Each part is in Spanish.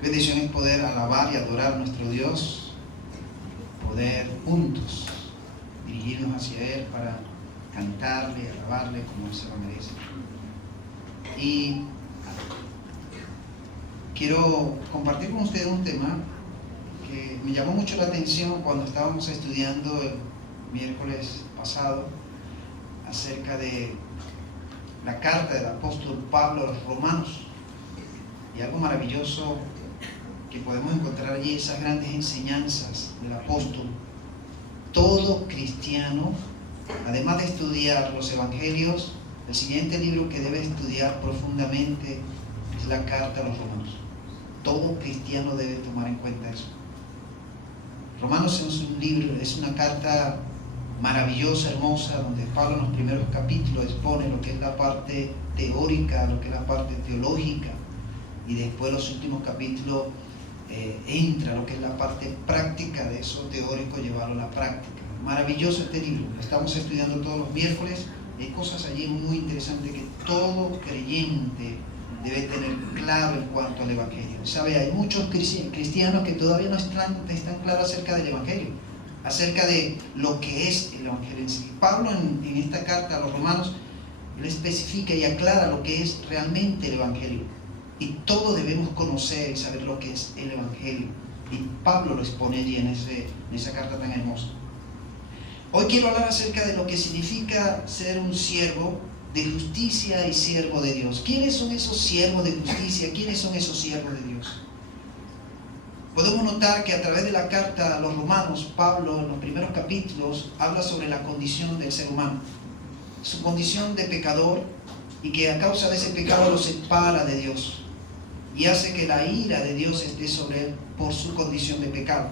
Qué bendición es poder alabar y adorar a nuestro Dios, poder juntos dirigirnos hacia Él para cantarle y alabarle como Él se lo merece. Y quiero compartir con ustedes un tema que me llamó mucho la atención cuando estábamos estudiando el miércoles pasado acerca de la carta del apóstol Pablo a los romanos. Y algo maravilloso que podemos encontrar allí, esas grandes enseñanzas del apóstol. Todo cristiano, además de estudiar los evangelios, el siguiente libro que debe estudiar profundamente es la carta a los romanos. Todo cristiano debe tomar en cuenta eso. Romanos es un libro, es una carta maravillosa, hermosa, donde Pablo en los primeros capítulos expone lo que es la parte teórica, lo que es la parte teológica, y después los últimos capítulos entra lo que es la parte práctica de eso teórico, llevarlo a la práctica. Maravilloso este libro, lo estamos estudiando todos los miércoles. Hay cosas allí muy interesantes que todo creyente debe tener claro en cuanto al evangelio. ¿Sabe? Hay muchos cristianos que todavía no están claros acerca del evangelio, acerca de lo que es el evangelio en sí. Pablo en esta carta a los romanos le especifica y aclara lo que es realmente el evangelio. Y todos debemos conocer y saber lo que es el evangelio. Y Pablo lo expone allí en esa carta tan hermosa. Hoy quiero hablar acerca de lo que significa ser un siervo de justicia y siervo de Dios. ¿Quiénes son esos siervos de justicia? ¿Quiénes son esos siervos de Dios? Podemos notar que a través de la carta a los romanos, Pablo en los primeros capítulos habla sobre la condición del ser humano, su condición de pecador, y que a causa de ese pecado lo separa de Dios y hace que la ira de Dios esté sobre él por su condición de pecado.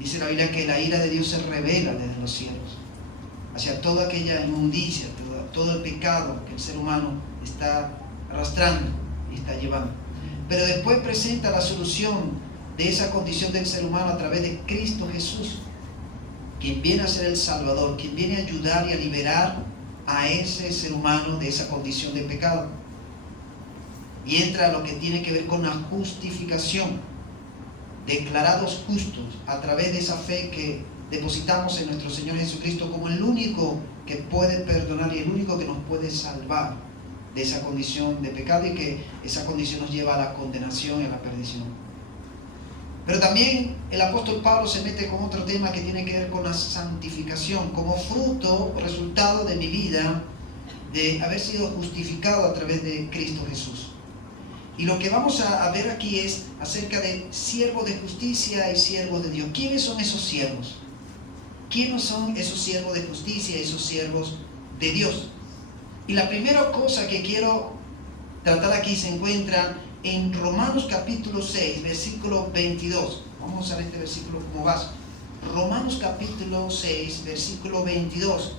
Dice la Biblia que la ira de Dios se revela desde los cielos hacia toda aquella inmundicia, todo el pecado que el ser humano está arrastrando y está llevando. Pero después presenta la solución de esa condición del ser humano a través de Cristo Jesús, quien viene a ser el Salvador, quien viene a ayudar y a liberar a ese ser humano de esa condición de pecado. Y entra a lo que tiene que ver con la justificación, declarados justos a través de esa fe que depositamos en nuestro Señor Jesucristo como el único que puede perdonar y el único que nos puede salvar de esa condición de pecado, y que esa condición nos lleva a la condenación y a la perdición. Pero también el apóstol Pablo se mete con otro tema que tiene que ver con la santificación, como fruto o resultado de mi vida, de haber sido justificado a través de Cristo Jesús. Y lo que vamos a ver aquí es acerca de siervos de justicia y siervos de Dios. ¿Quiénes son esos siervos? ¿Quiénes son esos siervos de justicia y esos siervos de Dios? Y la primera cosa que quiero tratar aquí se encuentra en Romanos capítulo 6, versículo 22. Vamos a usar este versículo como base. Romanos capítulo 6, versículo 22.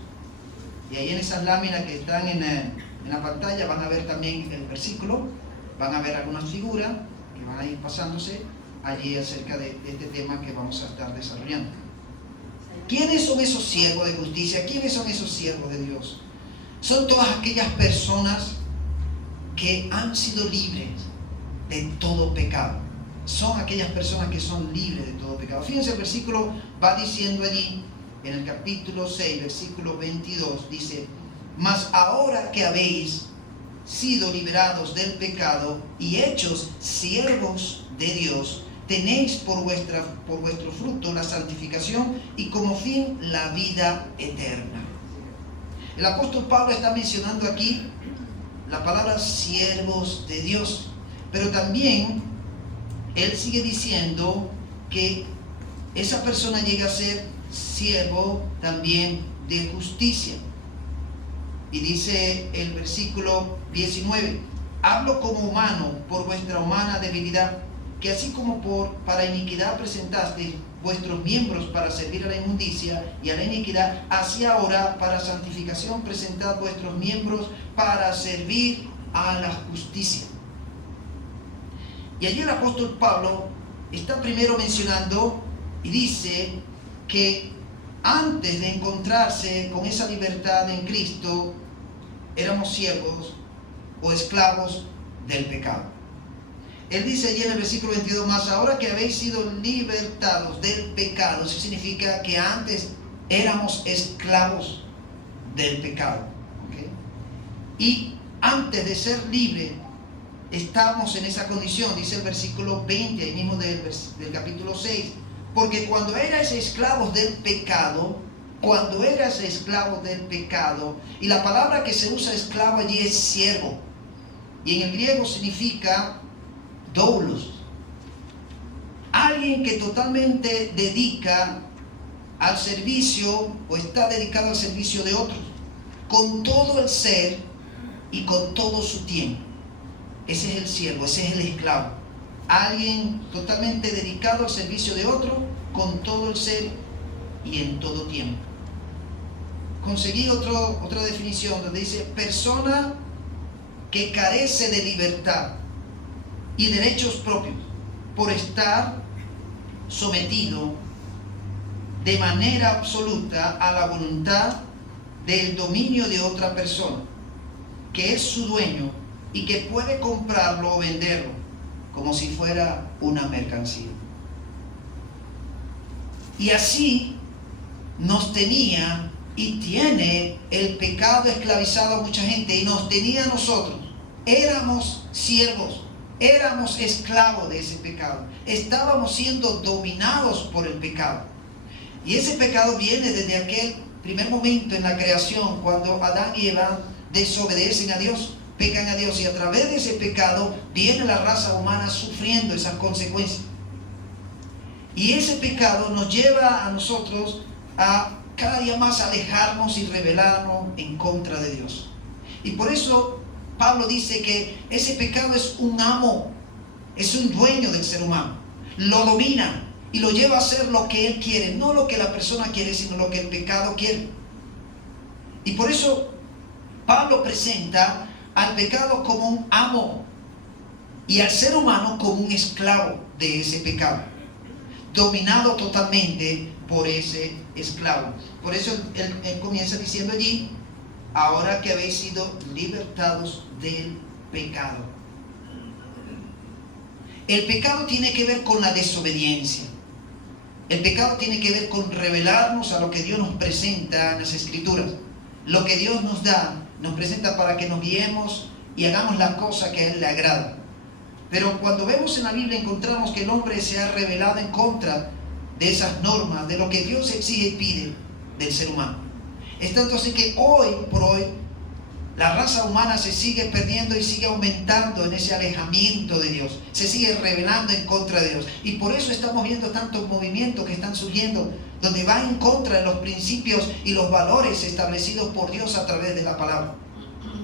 Y ahí en esas láminas que están en la pantalla van a ver también el versículo. Van a ver algunas figuras que van a ir pasándose allí acerca de este tema que vamos a estar desarrollando. ¿Quiénes son esos siervos de justicia? ¿Quiénes son esos siervos de Dios? Son todas aquellas personas que han sido libres de todo pecado. Son aquellas personas que son libres de todo pecado. Fíjense, el versículo va diciendo allí, en el capítulo 6, versículo 22, dice: mas ahora que habéis sido liberados del pecado y hechos siervos de Dios, tenéis por vuestro fruto la santificación y como fin la vida eterna. El apóstol Pablo está mencionando aquí la palabra siervos de Dios, pero también él sigue diciendo que esa persona llega a ser siervo también de justicia. Y dice el versículo 19: hablo como humano por vuestra humana debilidad, que así como para iniquidad presentasteis vuestros miembros para servir a la inmundicia y a la iniquidad, así ahora para santificación presentad vuestros miembros para servir a la justicia. Y allí el apóstol Pablo está primero mencionando y dice que antes de encontrarse con esa libertad en Cristo, éramos siervos o esclavos del pecado. Él dice allí en el versículo 22, más ahora que habéis sido libertados del pecado, eso significa que antes éramos esclavos del pecado. ¿Okay? Y antes de ser libres, estamos en esa condición, dice el versículo 20, ahí mismo del capítulo 6, porque cuando eras esclavos del pecado, y la palabra que se usa esclavo allí es siervo, y en el griego significa doulos, alguien que totalmente dedica al servicio o está dedicado al servicio de otros, con todo el ser y con todo su tiempo. Ese es el siervo, ese es el esclavo. Alguien totalmente dedicado al servicio de otro, con todo el ser y en todo tiempo. Conseguí otra definición donde dice: persona que carece de libertad y derechos propios por estar sometido de manera absoluta a la voluntad del dominio de otra persona, que es su dueño y que puede comprarlo o venderlo como si fuera una mercancía. Y así nos tenía y tiene el pecado esclavizado a mucha gente, y nos tenía a nosotros. Éramos siervos, éramos esclavos de ese pecado, estábamos siendo dominados por el pecado. Y ese pecado viene desde aquel primer momento en la creación, cuando Adán y Eva desobedecen a Dios, pecan a Dios, y a través de ese pecado viene la raza humana sufriendo esas consecuencias. Y ese pecado nos lleva a nosotros a cada día más alejarnos y rebelarnos en contra de Dios. Y por eso Pablo dice que ese pecado es un amo, es un dueño del ser humano, lo domina y lo lleva a hacer lo que él quiere, no lo que la persona quiere, sino lo que el pecado quiere. Y por eso Pablo presenta al pecado como un amo y al ser humano como un esclavo de ese pecado, dominado totalmente por ese esclavo. Por eso él comienza diciendo allí: ahora que habéis sido libertados del pecado. El pecado tiene que ver con la desobediencia. El pecado tiene que ver con rebelarnos a lo que Dios nos presenta en las Escrituras. Lo que Dios nos da, nos presenta para que nos guiemos y hagamos la cosa que a Él le agrada. Pero cuando vemos en la Biblia, encontramos que el hombre se ha rebelado en contra de esas normas, de lo que Dios exige y pide del ser humano. Es tanto así que hoy por hoy la raza humana se sigue perdiendo y sigue aumentando en ese alejamiento de Dios, se sigue rebelando en contra de Dios, y por eso estamos viendo tantos movimientos que están surgiendo donde van en contra de los principios y los valores establecidos por Dios a través de la palabra,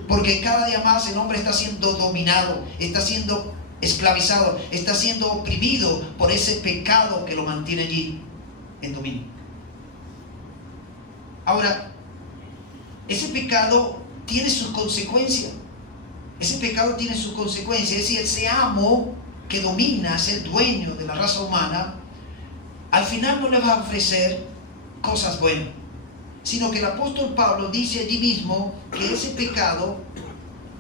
porque cada día más el hombre está siendo dominado, está siendo esclavizado, está siendo oprimido por ese pecado que lo mantiene allí en dominio. Ahora, ese pecado tiene sus consecuencias. Ese pecado tiene sus consecuencias. Es decir, ese amo que domina, es el dueño de la raza humana, al final no le va a ofrecer cosas buenas, sino que el apóstol Pablo dice allí mismo que ese pecado,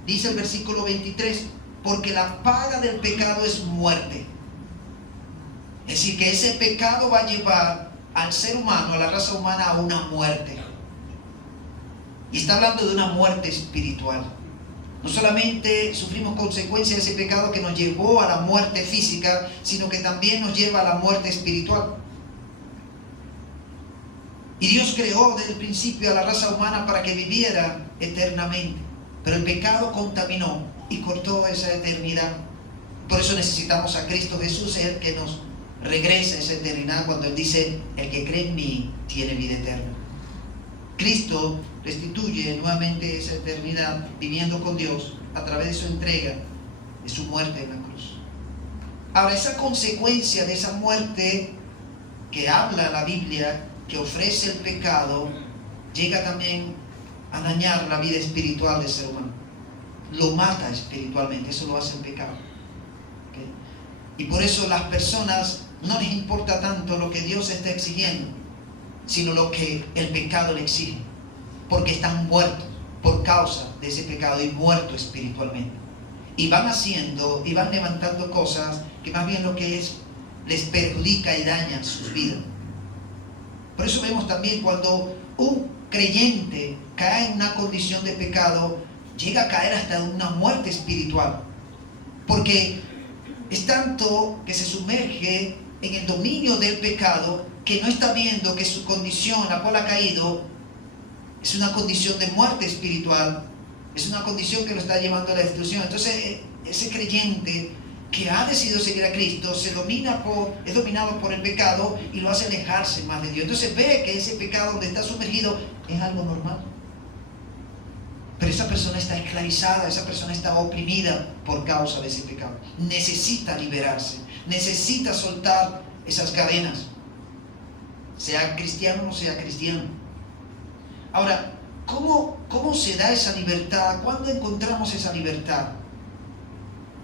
dice el versículo 23, porque la paga del pecado es muerte. Es decir, que ese pecado va a llevar al ser humano, a la raza humana, a una muerte. Y está hablando de una muerte espiritual. No solamente sufrimos consecuencias de ese pecado que nos llevó a la muerte física, sino que también nos lleva a la muerte espiritual. Y Dios creó desde el principio a la raza humana para que viviera eternamente. Pero el pecado contaminó y cortó esa eternidad. Por eso necesitamos a Cristo Jesús, el que nos regrese esa eternidad, cuando Él dice: el que cree en mí tiene vida eterna. Cristo restituye nuevamente esa eternidad viviendo con Dios a través de su entrega, de su muerte en la cruz. Ahora, esa consecuencia de esa muerte que habla la Biblia, que ofrece el pecado, llega también a dañar la vida espiritual del ser humano. Lo mata espiritualmente, eso lo hace el pecado. ¿Okay? Y por eso las personas no les importa tanto lo que Dios está exigiendo, sino lo que el pecado le exige, porque están muertos por causa de ese pecado y muertos espiritualmente. y van haciendo y van levantando cosas que más bien lo que es les perjudica y daña sus vidas. Por eso vemos también cuando un creyente cae en una condición de pecado, llega a caer hasta una muerte espiritual, porque es tanto que se sumerge en el dominio del pecado que no está viendo que su condición, la cual ha caído, es una condición de muerte espiritual, es una condición que lo está llevando a la destrucción. Entonces ese creyente que ha decidido seguir a Cristo es dominado por el pecado y lo hace alejarse más de Dios. Entonces ve que ese pecado donde está sumergido es algo normal, pero esa persona está esclavizada, esa persona está oprimida por causa de ese pecado. Necesita liberarse, necesita soltar esas cadenas, sea cristiano o no sea cristiano. Ahora, ¿cómo se da esa libertad? ¿Cuándo encontramos esa libertad?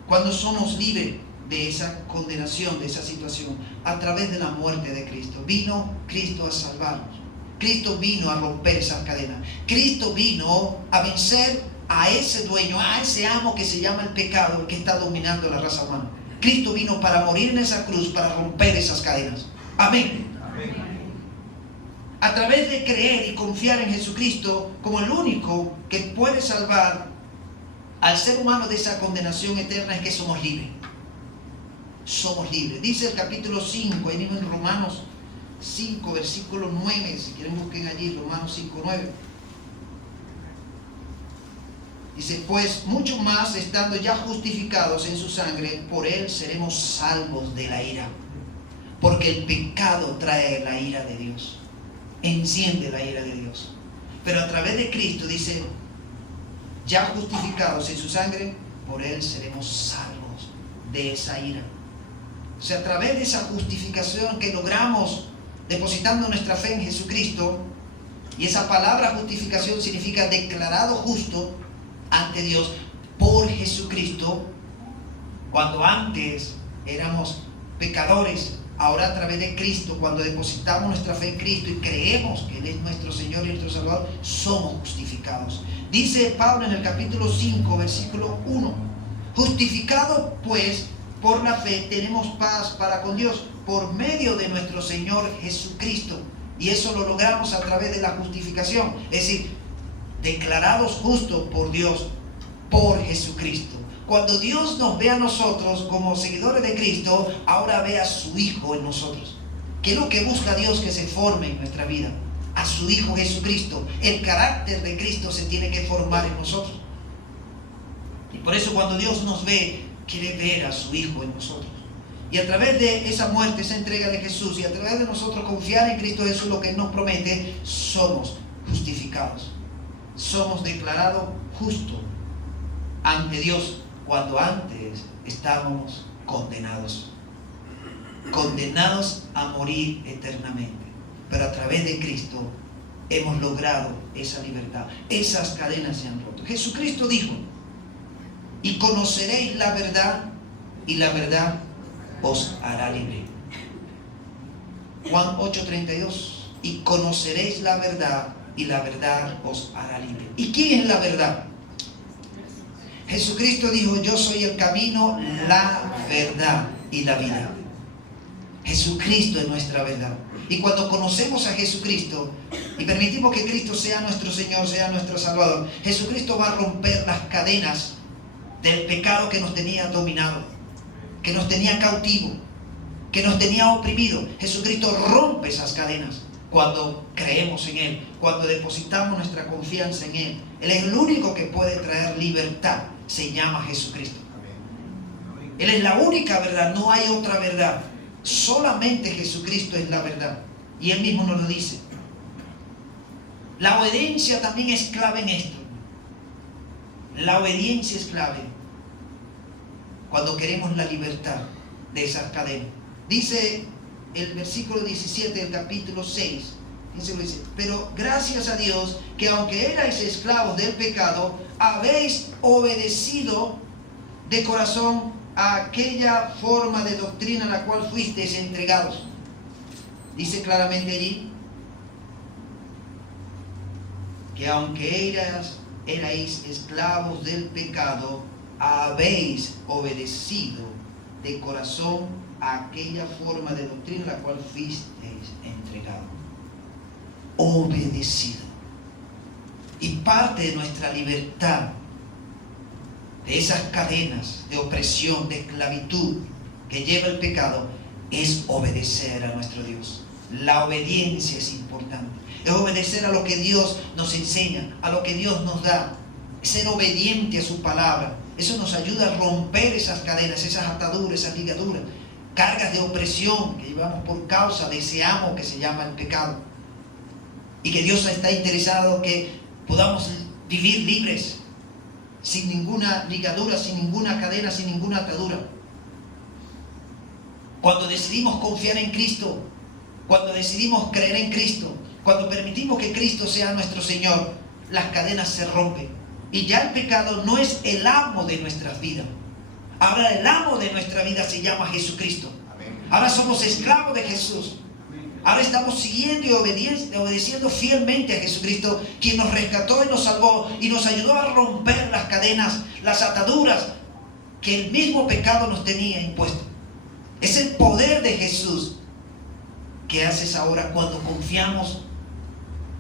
Cuando somos libres de esa condenación, de esa situación, a través de la muerte de Cristo. Vino Cristo a salvarnos. Cristo vino a romper esas cadenas. Cristo vino a vencer a ese dueño, a ese amo que se llama el pecado, el que está dominando la raza humana. Cristo vino para morir en esa cruz, para romper esas cadenas. Amén. Amén. A través de creer y confiar en Jesucristo como el único que puede salvar al ser humano de esa condenación eterna, es que somos libres. Somos libres. Dice el capítulo 5, ahí mismo en Romanos 5, versículo 9, si quieren busquen allí, Romanos 5, 9. Dice, pues mucho más, estando ya justificados en su sangre, por él seremos salvos de la ira. Porque el pecado trae la ira de Dios, enciende la ira de Dios. Pero a través de Cristo, dice, ya justificados en su sangre, por él seremos salvos de esa ira. O sea, a través de esa justificación que logramos depositando nuestra fe en Jesucristo, y esa palabra justificación significa declarado justo ante Dios por Jesucristo. Cuando antes éramos pecadores, ahora a través de Cristo, cuando depositamos nuestra fe en Cristo y creemos que Él es nuestro Señor y nuestro Salvador, somos justificados. Dice Pablo en el capítulo 5, versículo 1, justificados pues por la fe tenemos paz para con Dios por medio de nuestro Señor Jesucristo. Y eso lo logramos a través de la justificación, es decir, declarados justos por Dios, por Jesucristo. Cuando Dios nos ve a nosotros como seguidores de Cristo, ahora ve a su Hijo en nosotros. ¿Qué es lo que busca Dios que se forme en nuestra vida? A su Hijo Jesucristo. El carácter de Cristo se tiene que formar en nosotros. Y por eso cuando Dios nos ve, quiere ver a su Hijo en nosotros. Y a través de esa muerte, esa entrega de Jesús, y a través de nosotros confiar en Cristo Jesús, lo que Él nos promete, somos justificados. Somos declarados justos ante Dios, cuando antes estábamos condenados. Condenados a morir eternamente. Pero a través de Cristo hemos logrado esa libertad. Esas cadenas se han roto. Jesucristo dijo, y conoceréis la verdad, y la verdad os hará libre. Juan 8:32, y conoceréis la verdad, y la verdad os hará libre. ¿Y quién es la verdad? Jesucristo dijo, yo soy el camino, la verdad y la vida. Jesucristo es nuestra verdad. Y cuando conocemos a Jesucristo y permitimos que Cristo sea nuestro Señor, sea nuestro Salvador, Jesucristo va a romper las cadenas del pecado que nos tenía dominado, que nos tenía cautivo, que nos tenía oprimido. Jesucristo rompe esas cadenas cuando creemos en Él, cuando depositamos nuestra confianza en Él. Él es el único que puede traer libertad. Se llama Jesucristo. Él es la única verdad, no hay otra verdad. Solamente Jesucristo es la verdad. Y Él mismo nos lo dice. La obediencia también es clave en esto. La obediencia es clave cuando queremos la libertad de esas cadenas. Dice el versículo 17 del capítulo 6. Dice, pero gracias a Dios que aunque erais esclavos del pecado, habéis obedecido de corazón a aquella forma de doctrina a la cual fuisteis entregados. Dice claramente allí que aunque erais esclavos del pecado, habéis obedecido de corazón a aquella forma de doctrina a la cual fuisteis entregados. Obedecido. Y parte de nuestra libertad de esas cadenas de opresión, de esclavitud que lleva el pecado, es obedecer a nuestro Dios. La obediencia es importante. Es obedecer a lo que Dios nos enseña, a lo que Dios nos da. Es ser obediente a su palabra. Eso nos ayuda a romper esas cadenas, esas ataduras, esas ligaduras, cargas de opresión que llevamos por causa de ese amo que se llama el pecado. Y que Dios está interesado que podamos vivir libres, sin ninguna ligadura, sin ninguna cadena, sin ninguna atadura. Cuando decidimos confiar en Cristo, cuando decidimos creer en Cristo, cuando permitimos que Cristo sea nuestro Señor, las cadenas se rompen. Y ya el pecado no es el amo de nuestras vidas. Ahora el amo de nuestra vida se llama Jesucristo. Ahora somos esclavos de Jesús. Ahora estamos siguiendo y obedeciendo fielmente a Jesucristo, quien nos rescató y nos salvó y nos ayudó a romper las cadenas, las ataduras que el mismo pecado nos tenía impuesto. Es el poder de Jesús que haces ahora cuando confiamos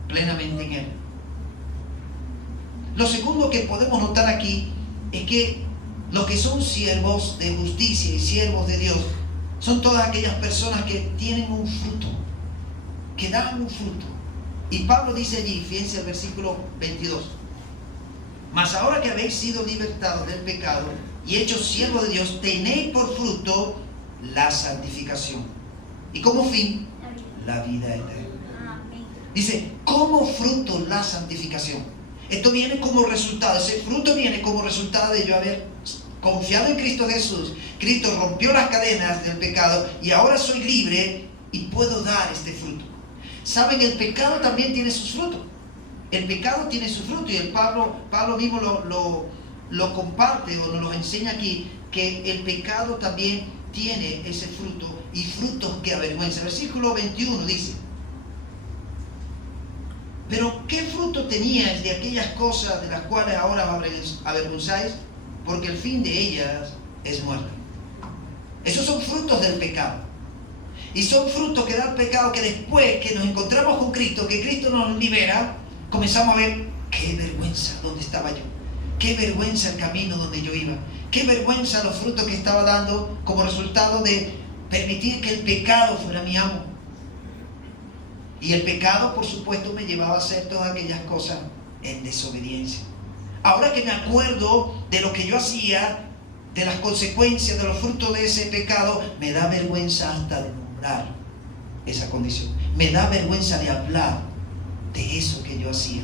plenamente en Él. Lo segundo que podemos notar aquí es que los que son siervos de justicia y siervos de Dios son todas aquellas personas que tienen un fruto, que dan un fruto. Y Pablo dice allí, fíjense el versículo 22: mas ahora que habéis sido libertados del pecado y hechos siervos de Dios, tenéis por fruto la santificación y como fin la vida eterna. Dice, como fruto la santificación. Esto viene como resultado, ese fruto viene como resultado de yo haber confiado en Cristo Jesús. Cristo rompió las cadenas del pecado y ahora soy libre y puedo dar este fruto. Saben, el pecado también tiene sus frutos. El pecado tiene su fruto y el Pablo mismo lo comparte o nos lo enseña aquí, que el pecado también tiene ese fruto y frutos que avergüenzan. Versículo 21 dice: pero ¿qué fruto teníais de aquellas cosas de las cuales ahora os avergonzáis? Porque el fin de ellas es muerte. Esos son frutos del pecado. Y son frutos que da el pecado, que después que nos encontramos con Cristo, que Cristo nos libera, comenzamos a ver, qué vergüenza donde estaba yo. Qué vergüenza el camino donde yo iba. Qué vergüenza los frutos que estaba dando como resultado de permitir que el pecado fuera mi amo. Y el pecado, por supuesto, me llevaba a hacer todas aquellas cosas en desobediencia. Ahora que me acuerdo de lo que yo hacía, de las consecuencias, de los frutos de ese pecado, me da vergüenza hasta de nombrar esa condición. Me da vergüenza de hablar de eso que yo hacía.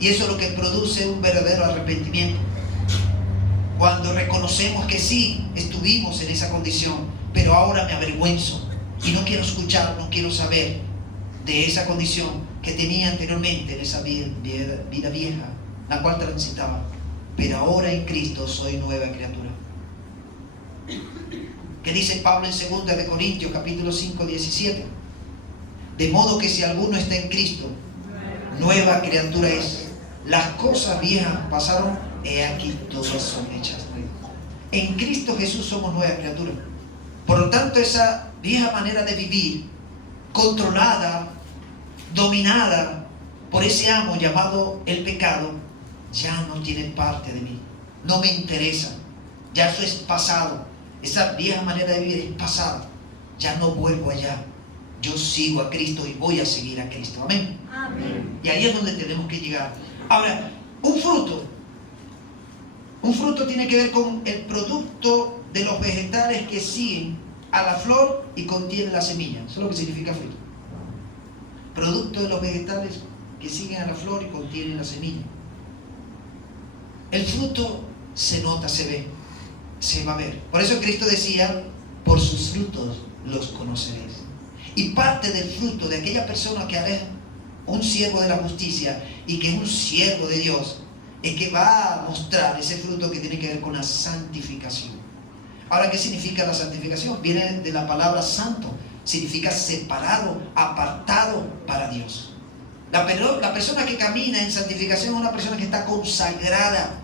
Y eso es lo que produce un verdadero arrepentimiento. Cuando reconocemos que sí, estuvimos en esa condición, pero ahora me avergüenzo. Y no quiero escuchar, no quiero saber de esa condición que tenía anteriormente en esa vida vieja, la cual transitaba. Pero ahora en Cristo soy nueva criatura. ¿Qué dice Pablo en 2 de Corintios capítulo 5, 17? De modo que si alguno está en Cristo, nueva criatura es. Las cosas viejas pasaron, he aquí todas son hechas nuevas. En Cristo Jesús somos nueva criatura. Por lo tanto, esa vieja manera de vivir, controlada, dominada por ese amo llamado el pecado, ya no tiene parte de mí. No me interesa. Ya eso es pasado. Esa vieja manera de vivir es pasada. Ya no vuelvo allá. Yo sigo a Cristo y voy a seguir a Cristo. Amén. Amén. Y ahí es donde tenemos que llegar. Ahora, un fruto tiene que ver con el producto de los vegetales que siguen a la flor y contienen la semilla. Eso es lo que significa fruto. Producto de los vegetales que siguen a la flor y contienen la semilla. El fruto se nota, se ve, se va a ver. Por eso Cristo decía, por sus frutos los conoceréis. Y parte del fruto de aquella persona que es un siervo de la justicia y que es un siervo de Dios, es que va a mostrar ese fruto que tiene que ver con la santificación. Ahora, ¿qué significa la santificación? Viene de la palabra santo. Significa separado, apartado para Dios. La persona que camina en santificación es una persona que está consagrada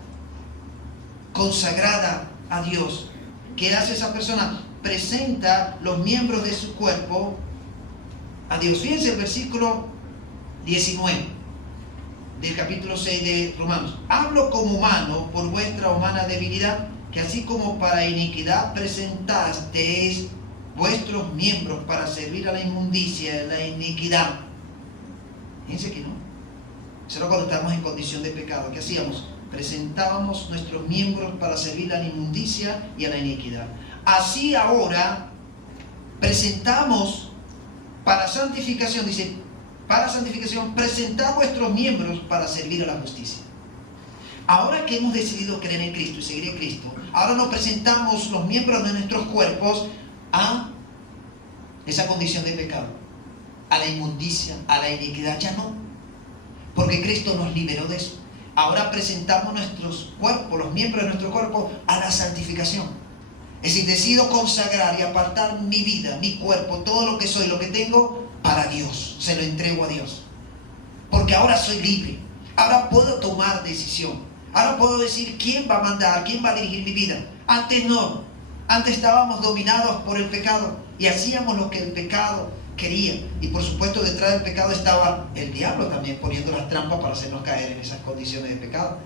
consagrada a Dios. ¿Qué hace esa persona? Presenta los miembros de su cuerpo a Dios. Fíjense el versículo 19 del capítulo 6 de Romanos. Hablo como humano por vuestra humana debilidad, que así como para iniquidad presentasteis vuestros miembros para servir a la inmundicia, la iniquidad. Fíjense que no. Solo cuando estamos en condición de pecado, ¿qué hacíamos? Presentábamos nuestros miembros para servir a la inmundicia y a la iniquidad. Así ahora presentamos para santificación, dice, para santificación, presentad vuestros miembros para servir a la justicia. Ahora que hemos decidido creer en Cristo y seguir en Cristo, ahora nos presentamos los miembros de nuestros cuerpos a esa condición de pecado, a la inmundicia, a la iniquidad. Ya no, porque Cristo nos liberó de eso. Ahora presentamos nuestros cuerpos, los miembros de nuestro cuerpo, a la santificación. Es decir, decido consagrar y apartar mi vida, mi cuerpo, todo lo que soy, lo que tengo, para Dios. Se lo entrego a Dios. Porque ahora soy libre. Ahora puedo tomar decisión. Ahora puedo decir quién va a mandar, quién va a dirigir mi vida. Antes no. Antes estábamos dominados por el pecado y hacíamos lo que el pecado quería. Y por supuesto detrás del pecado estaba el diablo también poniendo las trampas para hacernos caer en esas condiciones de pecado.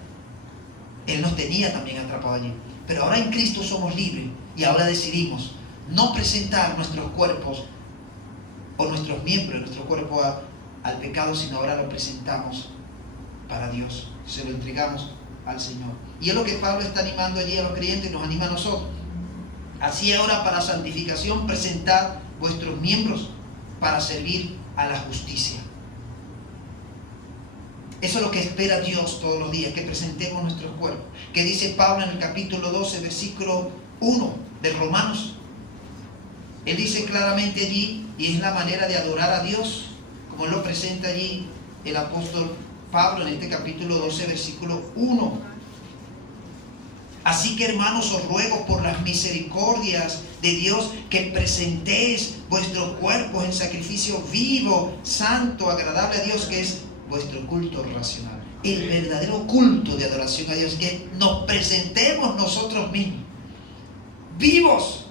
Él nos tenía también atrapados allí. Pero ahora en Cristo somos libres y ahora decidimos no presentar nuestros cuerpos o nuestros miembros de nuestro cuerpo al pecado, sino ahora lo presentamos para Dios. Se lo entregamos al Señor. Y es lo que Pablo está animando allí a los creyentes y nos anima a nosotros. Así ahora para santificación presentad vuestros miembros para servir a la justicia. Eso es lo que espera Dios todos los días, que presentemos nuestros cuerpos. Que dice Pablo en el capítulo 12, versículo 1 de Romanos. Él dice claramente allí, y es la manera de adorar a Dios, como lo presenta allí el apóstol Pablo en este capítulo 12, versículo 1. Así que, hermanos, os ruego por las misericordias de Dios que presentéis vuestros cuerpos en sacrificio vivo, santo, agradable a Dios, que es vuestro culto racional. El verdadero culto de adoración a Dios, que nos presentemos nosotros mismos, vivos,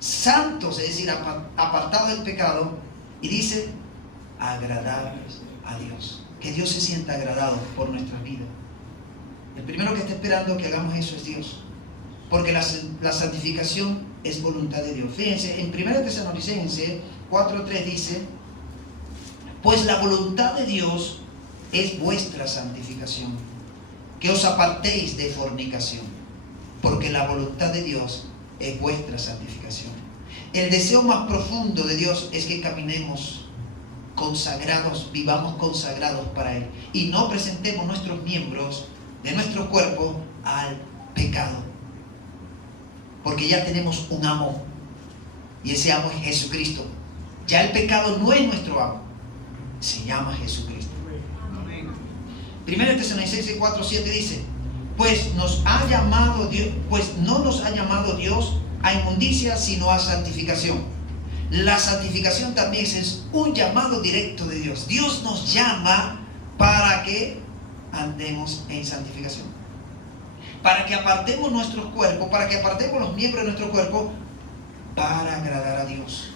santos, es decir, apartados del pecado, y dice, agradables a Dios. Que Dios se sienta agradado por nuestras vidas. El primero que está esperando que hagamos eso es Dios, porque la santificación es voluntad de Dios. Fíjense, en 1 Tesalonicenses 4:3 dice, pues la voluntad de Dios es vuestra santificación, que os apartéis de fornicación, porque la voluntad de Dios es vuestra santificación. El deseo más profundo de Dios es que caminemos consagrados, vivamos consagrados para Él, y no presentemos nuestros miembros de nuestro cuerpo al pecado, porque ya tenemos un amo, y ese amo es Jesucristo. Ya el pecado no es nuestro amo, se llama Jesucristo. 1 Tesalonicenses 4:7 dice, pues no nos ha llamado Dios a inmundicia, sino a santificación. La santificación también es un llamado directo de Dios. Dios nos llama para que andemos en santificación, para que apartemos nuestros cuerpos, para que apartemos los miembros de nuestro cuerpo para agradar a Dios.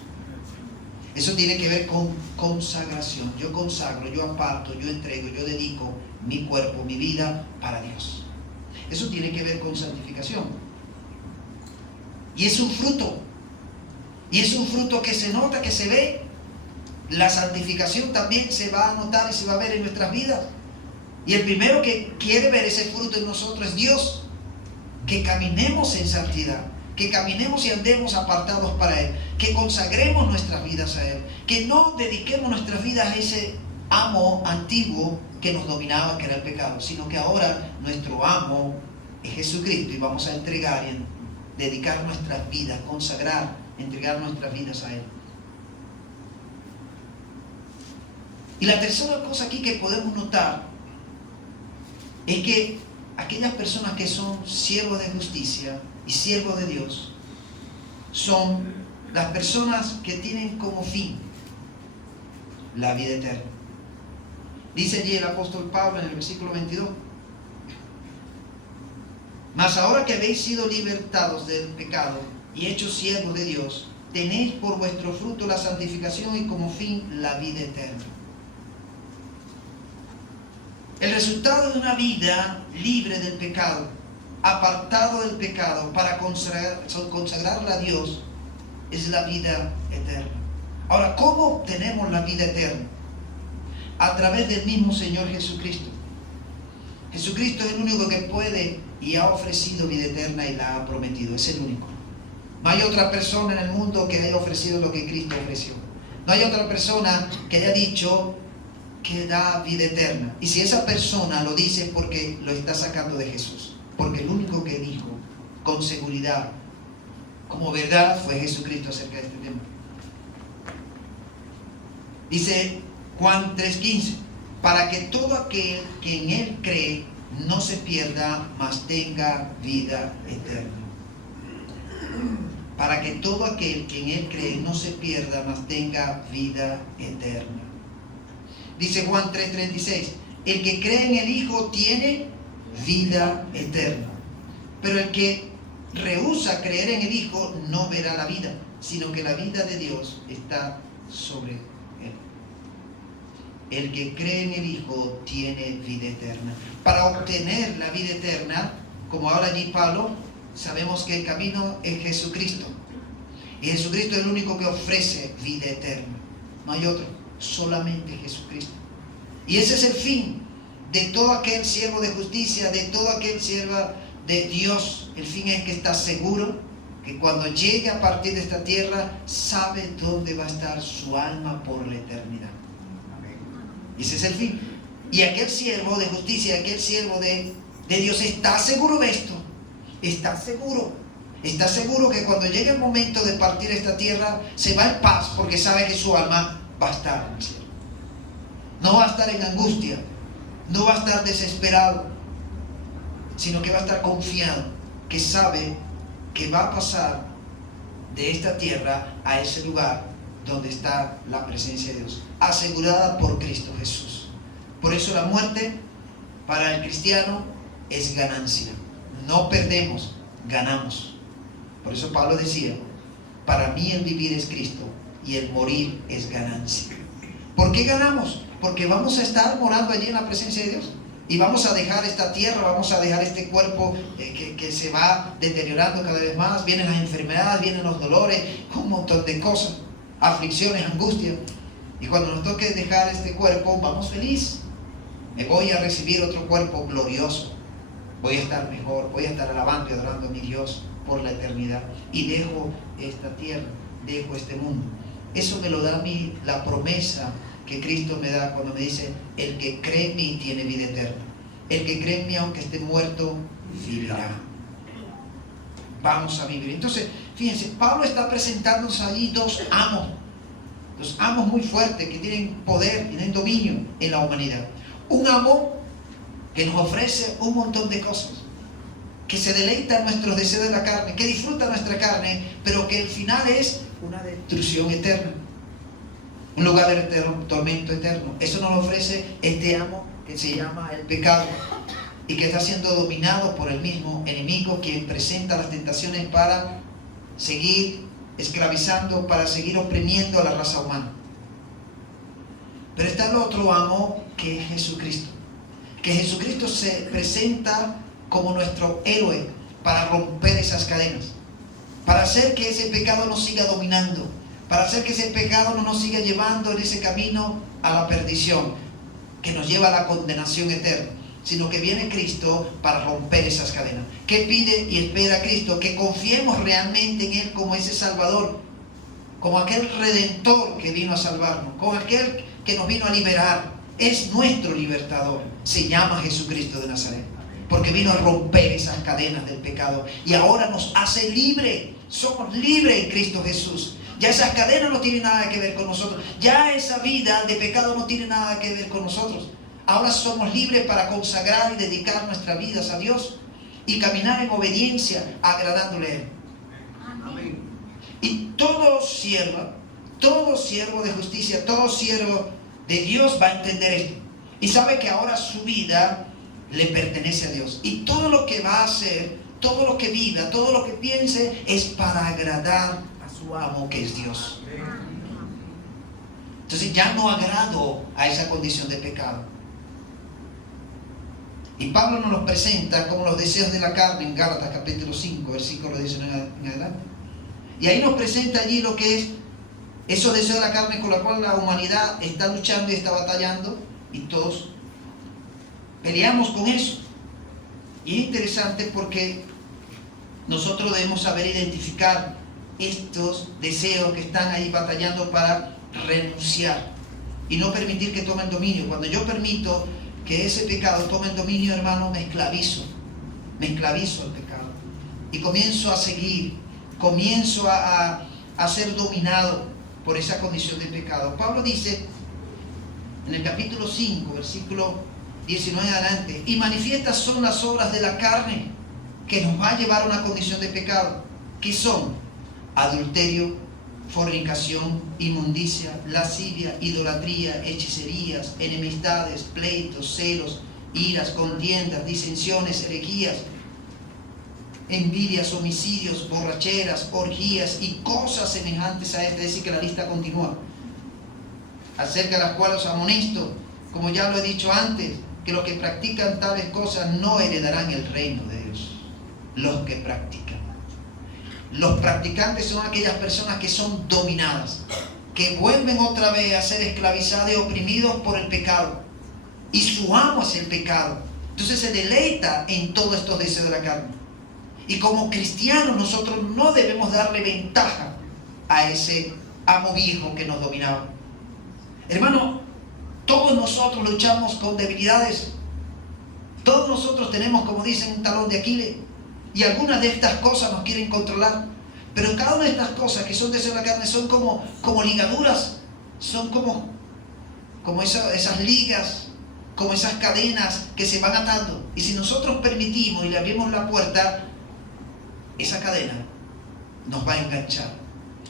Eso tiene que ver con consagración. Yo consagro, yo aparto, yo entrego, yo dedico mi cuerpo, mi vida para Dios. Eso tiene que ver con santificación. Y es un fruto. Y es un fruto que se nota, que se ve. La santificación también se va a notar y se va a ver en nuestras vidas. Y el primero que quiere ver ese fruto en nosotros es Dios. Que caminemos en santidad, que caminemos y andemos apartados para Él, que consagremos nuestras vidas a Él, que no dediquemos nuestras vidas a ese amo antiguo que nos dominaba, que era el pecado, sino que ahora nuestro amo es Jesucristo y vamos a entregar y dedicar nuestras vidas, consagrar, entregar nuestras vidas a Él. Y la tercera cosa aquí que podemos notar es que aquellas personas que son siervos de justicia y siervos de Dios son las personas que tienen como fin la vida eterna. Dice allí el apóstol Pablo en el versículo 22, Mas ahora que habéis sido libertados del pecado y hechos siervos de Dios, tenéis por vuestro fruto la santificación y como fin la vida eterna. El resultado de una vida libre del pecado, apartado del pecado para consagrarla a Dios, es la vida eterna. Ahora, ¿cómo obtenemos la vida eterna? A través del mismo Señor Jesucristo. Jesucristo es el único que puede y ha ofrecido vida eterna y la ha prometido. Es el único. No hay otra persona en el mundo que haya ofrecido lo que Cristo ofreció. No hay otra persona que haya dicho que da vida eterna. Y si esa persona lo dice, porque lo está sacando de Jesús. Porque el único que dijo con seguridad, como verdad, fue Jesucristo acerca de este tema. Dice Juan 3:15, para que todo aquel que en Él cree no se pierda, mas tenga vida eterna. Para que todo aquel que en Él cree no se pierda, mas tenga vida eterna. Dice Juan 3:36, el que cree en el Hijo tiene vida eterna. Pero el que rehúsa creer en el Hijo no verá la vida, sino que la vida de Dios está sobre él. El que cree en el Hijo tiene vida eterna. Para obtener la vida eterna, como habla allí Pablo, sabemos que el camino es Jesucristo. Y Jesucristo es el único que ofrece vida eterna. No hay otro, solamente Jesucristo. Y ese es el fin de todo aquel siervo de justicia, de todo aquel siervo de Dios. El fin es que está seguro que cuando llegue a partir de esta tierra, sabe dónde va a estar su alma por la eternidad. Y ese es el fin. Y aquel siervo de justicia, aquel siervo de Dios está seguro de esto. Está seguro. Está seguro que cuando llegue el momento de partir esta tierra, se va en paz porque sabe que su alma va a estar en el cielo. No va a estar en angustia. No va a estar desesperado. Sino que va a estar confiado. Que sabe que va a pasar de esta tierra a ese lugar donde está la presencia de Dios, asegurada por Cristo Jesús. Por eso la muerte para el cristiano es ganancia. No perdemos, ganamos. Por eso Pablo decía, para mí el vivir es Cristo y el morir es ganancia. ¿Por qué ganamos? Porque vamos a estar morando allí en la presencia de Dios. Y vamos a dejar esta tierra, vamos a dejar este cuerpo que se va deteriorando cada vez más. Vienen las enfermedades, vienen los dolores, un montón de cosas, aflicciones, angustia. Y cuando nos toque dejar este cuerpo, vamos feliz. Me voy a recibir otro cuerpo glorioso. Voy a estar mejor, voy a estar alabando y adorando a mi Dios por la eternidad. Y dejo esta tierra, dejo este mundo. Eso me lo da a mí la promesa que Cristo me da cuando me dice, el que cree en mí tiene vida eterna. El que cree en mí, aunque esté muerto, vivirá. Vamos a vivir. Entonces, fíjense, Pablo está presentándonos allí dos amos muy fuertes que tienen poder, tienen dominio en la humanidad. Un amo que nos ofrece un montón de cosas, que se deleita en nuestros deseos de la carne, que disfruta nuestra carne, pero que el final es una destrucción eterna. Un lugar de tormento eterno. Eso nos lo ofrece este amo que se llama el pecado y que está siendo dominado por el mismo enemigo, quien presenta las tentaciones para seguir esclavizando, para seguir oprimiendo a la raza humana. Pero está el otro amo que es Jesucristo. Que Jesucristo se presenta como nuestro héroe para romper esas cadenas, para hacer que ese pecado nos siga dominando, para hacer que ese pecado no nos siga llevando en ese camino a la perdición, que nos lleva a la condenación eterna, sino que viene Cristo para romper esas cadenas. ¿Qué pide y espera Cristo? Que confiemos realmente en Él como ese Salvador, como aquel Redentor que vino a salvarnos, como aquel que nos vino a liberar. Es nuestro libertador. Se llama Jesucristo de Nazaret, porque vino a romper esas cadenas del pecado y ahora nos hace libre. Somos libres en Cristo Jesús. Ya esas cadenas no tienen nada que ver con nosotros. Ya esa vida de pecado no tiene nada que ver con nosotros. Ahora somos libres para consagrar y dedicar nuestras vidas a Dios y caminar en obediencia, agradándole a Él. Amén. Y todo siervo de justicia, todo siervo de Dios va a entender esto. Y sabe que ahora su vida le pertenece a Dios. Y todo lo que va a hacer todo lo que viva, todo lo que piense es para agradar a su amo, que es Dios. Entonces ya no agrado a esa condición de pecado. Y Pablo nos los presenta como los deseos de la carne en Gálatas capítulo 5, versículo 19 en adelante. Y ahí nos presenta allí lo que es esos deseos de la carne con los cuales la humanidad está luchando y está batallando, y todos peleamos con eso. Y es interesante porque nosotros debemos saber identificar estos deseos que están ahí batallando para renunciar y no permitir que tomen dominio. Cuando yo permito que ese pecado tome el dominio, hermano, me esclavizo al pecado y comienzo a seguir, comienzo a ser dominado por esa condición de pecado. Pablo dice en el capítulo 5, versículo 19 adelante: y manifiestas son las obras de la carne, que nos va a llevar a una condición de pecado, que son adulterio, fornicación, inmundicia, lascivia, idolatría, hechicerías, enemistades, pleitos, celos, iras, contiendas, disensiones, herejías, envidias, homicidios, borracheras, orgías y cosas semejantes a esta. Es decir, que la lista continúa, acerca de las cuales os amonesto, como ya lo he dicho antes, que los que practican tales cosas no heredarán el reino de Dios. Los que practican. Los practicantes son aquellas personas que son dominadas, que vuelven otra vez a ser esclavizados y oprimidos por el pecado, y su amo es el pecado. Entonces se deleita en todos estos deseos de la carne. Y como cristianos nosotros no debemos darle ventaja a ese amo viejo que nos dominaba. Hermano, todos nosotros luchamos con debilidades. Todos nosotros tenemos, como dicen, un talón de Aquiles. Y algunas de estas cosas nos quieren controlar. Pero cada una de estas cosas que son deseos de la carne son como ligaduras. Son como esas ligas, como esas cadenas que se van atando. Y si nosotros permitimos y le abrimos la puerta, esa cadena nos va a enganchar.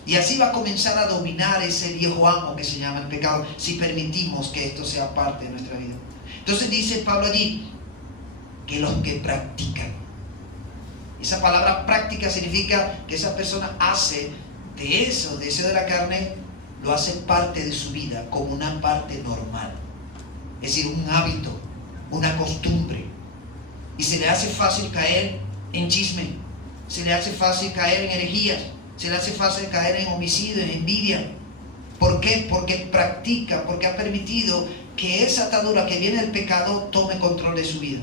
Y así va a comenzar a dominar ese viejo amo que se llama el pecado, si permitimos que esto sea parte de nuestra vida. Entonces dice Pablo allí que los que practican. Esa palabra práctica significa que esa persona hace de eso, deseo de la carne, lo hace parte de su vida, como una parte normal. Es decir, un hábito, una costumbre. Y se le hace fácil caer en chisme, se le hace fácil caer en herejías, se le hace fácil caer en homicidio, en envidia. ¿Por qué? Porque practica, porque ha permitido que esa atadura que viene del pecado tome control de su vida.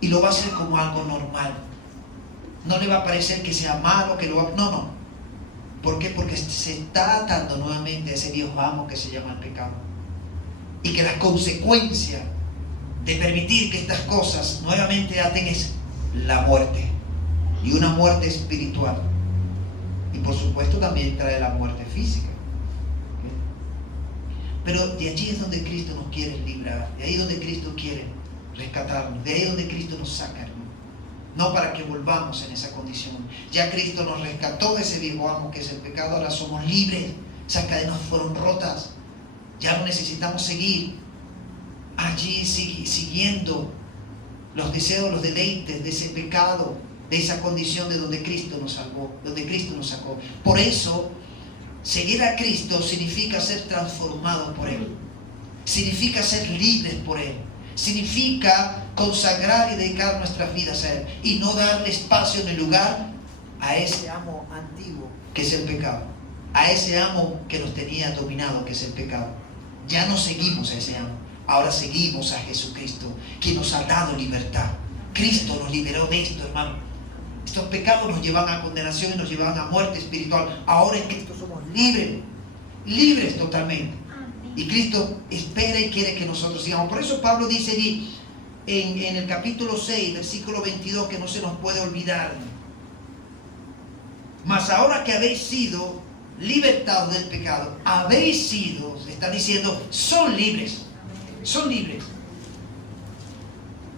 Y lo va a hacer como algo normal. No le va a parecer que sea malo, que lo va... No. ¿Por qué? Porque se está atando nuevamente a ese viejo amo que se llama el pecado. Y que la consecuencia de permitir que estas cosas nuevamente aten es la muerte. Y una muerte espiritual. Y por supuesto también trae la muerte física. Pero de allí es donde Cristo nos quiere librar. De ahí es donde Cristo quiere rescatarnos. De ahí es donde Cristo nos saca, hermano. No para que volvamos en esa condición. Ya Cristo nos rescató de ese viejo amo que es el pecado. Ahora somos libres. Esas cadenas fueron rotas. Ya no necesitamos seguir allí siguiendo los deseos, los deleites de ese pecado, de esa condición de donde Cristo nos salvó, donde Cristo nos sacó. Por eso, seguir a Cristo significa ser transformados por Él. Significa ser libres por Él. Significa consagrar y dedicar nuestras vidas a Él. Y no darle espacio ni lugar a ese amo antiguo que es el pecado. A ese amo que nos tenía dominado, que es el pecado. Ya no seguimos a ese amo. Ahora seguimos a Jesucristo, quien nos ha dado libertad. Cristo nos liberó de esto, hermano. Estos pecados nos llevan a condenación y nos llevan a muerte espiritual. Ahora en Cristo somos libres. Libres totalmente. Y Cristo espera y quiere que nosotros sigamos. Por eso Pablo dice allí en el capítulo 6, versículo 22, que no se nos puede olvidar. Mas ahora que habéis sido libertados del pecado, habéis sido, se está diciendo, son libres. Son libres.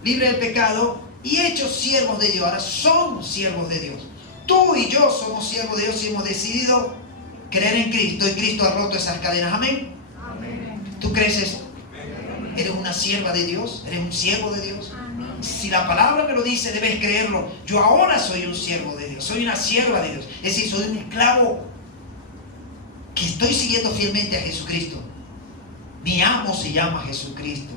Libres del pecado y hechos siervos de Dios. Ahora son siervos de Dios. Tú y yo somos siervos de Dios y hemos decidido creer en Cristo. Y Cristo ha roto esas cadenas. Amén. ¿Tú crees eso? ¿Eres una sierva de Dios? ¿Eres un siervo de Dios? si la palabra me lo dice, debes creerlo. Yo ahora soy un siervo de Dios, soy una sierva de Dios. Es decir, soy un esclavo que estoy siguiendo fielmente a Jesucristo. Mi amo se llama Jesucristo.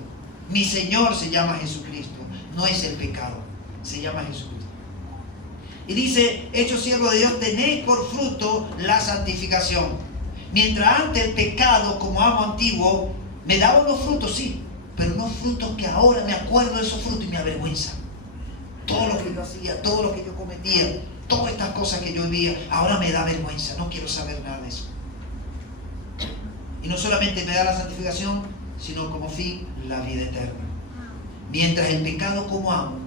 Mi Señor se llama Jesucristo. No es el pecado, se llama Jesucristo. Y dice, hechos siervos de Dios, tenéis por fruto la santificación. Mientras antes el pecado, como amo antiguo, me daba unos frutos, sí, pero no frutos que ahora me acuerdo de esos frutos y me avergüenza. Todo lo que yo hacía, todo lo que yo cometía, todas estas cosas que yo vivía, ahora me da vergüenza, no quiero saber nada de eso. Y no solamente me da la santificación, sino como fin la vida eterna. Mientras el pecado como amo,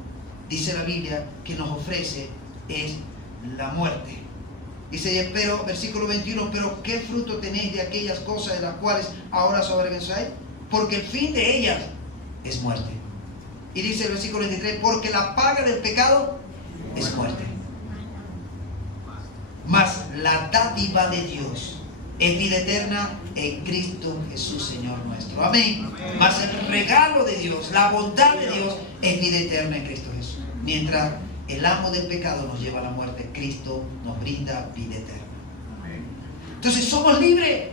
dice la Biblia, que nos ofrece es la muerte. Dice, pero, versículo 21, pero ¿qué fruto tenéis de aquellas cosas de las cuales ahora os avergonzáis? Porque el fin de ellas es muerte. Y dice el versículo 23, porque la paga del pecado es muerte. Mas la dádiva de Dios es vida eterna en Cristo Jesús, Señor nuestro. Amén. Mas el regalo de Dios, la bondad de Dios es vida eterna en Cristo Jesús. Mientras el amo del pecado nos lleva a la muerte, Cristo nos brinda vida eterna. Entonces somos libres.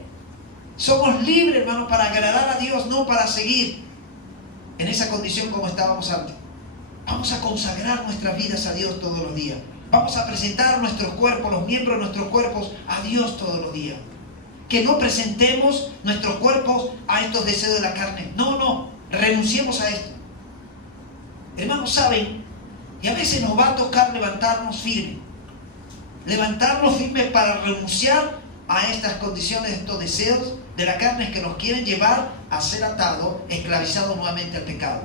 Somos libres, hermanos, para agradar a Dios, no para seguir en esa condición como estábamos antes. Vamos a consagrar nuestras vidas a Dios todos los días. Vamos a presentar nuestros cuerpos, los miembros de nuestros cuerpos, a Dios todos los días. Que no presentemos nuestros cuerpos a estos deseos de la carne. No, renunciemos a esto. Hermanos, saben, y a veces nos va a tocar levantarnos firmes. Levantarnos firmes para renunciar a estas condiciones, estos deseos de la carne que nos quieren llevar a ser atados, esclavizados nuevamente al pecado.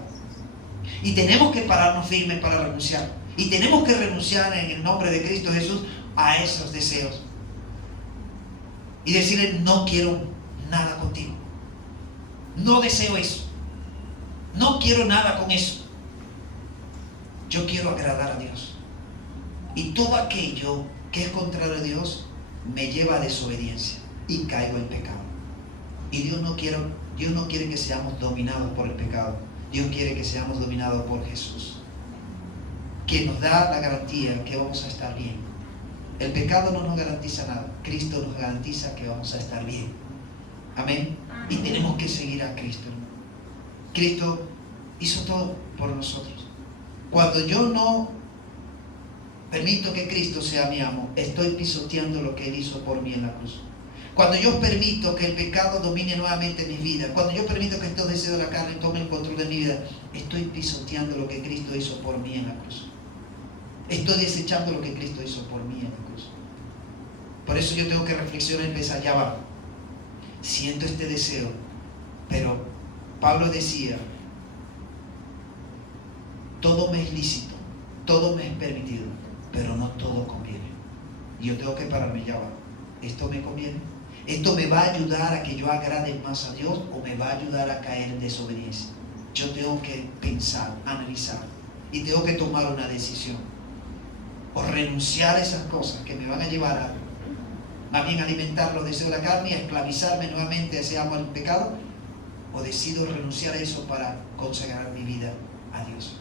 Y tenemos que pararnos firmes para renunciar. Y tenemos que renunciar en el nombre de Cristo Jesús a esos deseos. Y decirle, no quiero nada contigo. No deseo eso. No quiero nada con eso. Yo quiero agradar a Dios. Y todo aquello que es contrario a Dios me lleva a desobediencia y caigo en pecado. Y Dios no quiere que seamos dominados por el pecado. Dios quiere que seamos dominados por Jesús, que nos da la garantía que vamos a estar bien. El pecado no nos garantiza nada. Cristo nos garantiza que vamos a estar bien. Amén. Y tenemos que seguir a Cristo. Cristo hizo todo por nosotros. Cuando yo no permito que Cristo sea mi amo, estoy pisoteando lo que Él hizo por mí en la cruz. Cuando yo permito que el pecado domine nuevamente mi vida, cuando yo permito que estos deseos de la carne tomen el control de mi vida, estoy pisoteando lo que Cristo hizo por mí en la cruz. Estoy desechando lo que Cristo hizo por mí en la cruz. Por eso yo tengo que reflexionar y pensar, ya va, siento este deseo, pero Pablo decía, todo me es lícito, todo me es permitido, pero no todo conviene. Y yo tengo que pararme, ya va, ¿esto me conviene? ¿Esto me va a ayudar a que yo agrade más a Dios o me va a ayudar a caer en desobediencia? Yo tengo que pensar, analizar y tengo que tomar una decisión. O renunciar a esas cosas que me van a llevar a más bien alimentar los deseos de la carne y a esclavizarme nuevamente a ese amo del pecado, o decido renunciar a eso para consagrar mi vida a Dios.